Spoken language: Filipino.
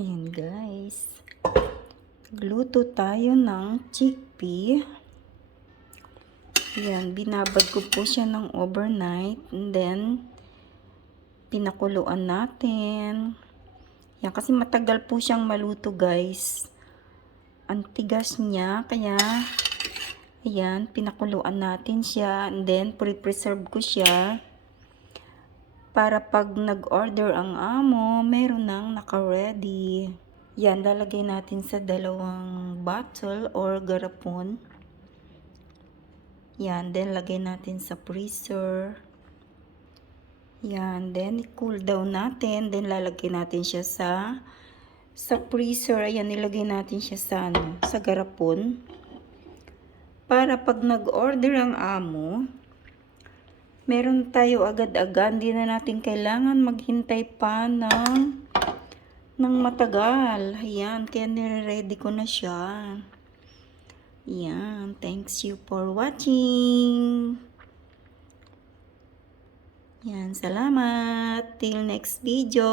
Ayan guys. Nagluto tayo ng chickpea. Ayan, binabad ko po siya ng overnight. And then, pinakuluan natin. Ayan, kasi matagal po siyang maluto guys. Ang tigas niya, kaya, ayan, pinakuluan natin siya. And then, pre-preserve ko siya. Para pag nag-order ang amo, meron nang naka-ready. Yan, lalagay natin sa dalawang bottle or garapon. Yan, then lagay natin sa freezer. Yan, then cool down natin. Then lalagay natin siya sa freezer. Ayan, nilagay natin siya sa garapon. Para pag nag-order ang amo, meron tayo agad-agad. Hindi na natin kailangan maghintay pa ng matagal. Ayan, kaya nire-ready ko na siya. Ayan, thanks you for watching. Ayan, salamat. Till next video.